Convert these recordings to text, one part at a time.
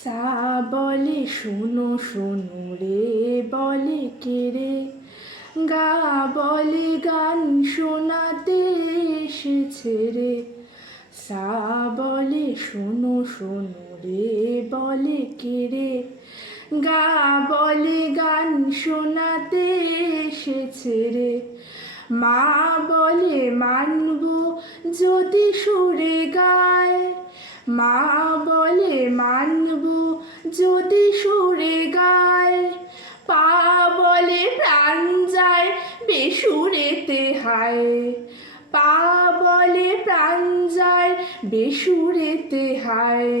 সা বলে শোনো শোনো রে বলে কে রে, গা বলে গান শোনাতে এসেছে রে। সা বলে শোনো শোনো রে বলে কে রে, গা বলে গান শোনাতে এসেছে রে। মা বলে মানব যদি সুরে গায়, মা বলে মানব যদি সুরে গায়। পা বলে প্রাণ যায় বেসুরেতে হায়, পা বলে প্রাণ যায় বেসুরেতে হায়।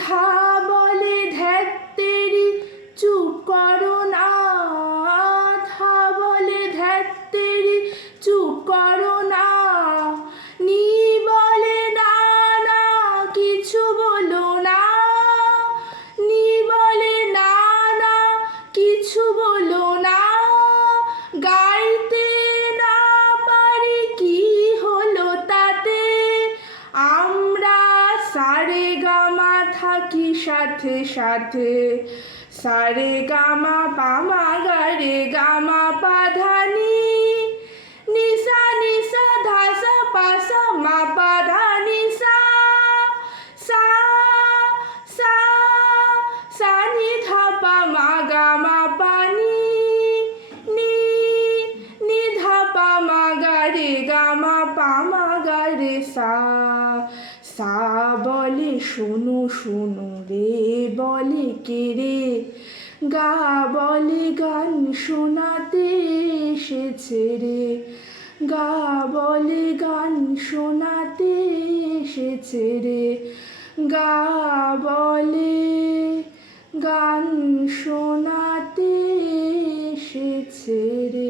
ধা বলে ধ্যাত তেরি চুপ করো না, ধা বলে ধ্যাত তেরি চুপ করো না। নি বলে না না কিছু বলো না, নি বলে না না কিছু বলো না। গাইতে না পারি কি হলো তাতে, আমরা সা রে গা মা থাকি সাথে সাথে। সা রে গা মা পা মা গা রে গা মা পা ধা নি, নি সা ধা সা পা সা মা পা ধা নি সা। সা সা সা নি ধা পা মা গা মা পা নি, নি নি ধা পা মা গা রে গা মা পা মা গা রে সা। সা বলে শোনো শোনো রে বলে কে রে, গা বলে গান শোনাতে এসেছে রে। গা বলে গান শোনাতে এসেছে রে, গা বলে গান শোনাতে এসেছে রে।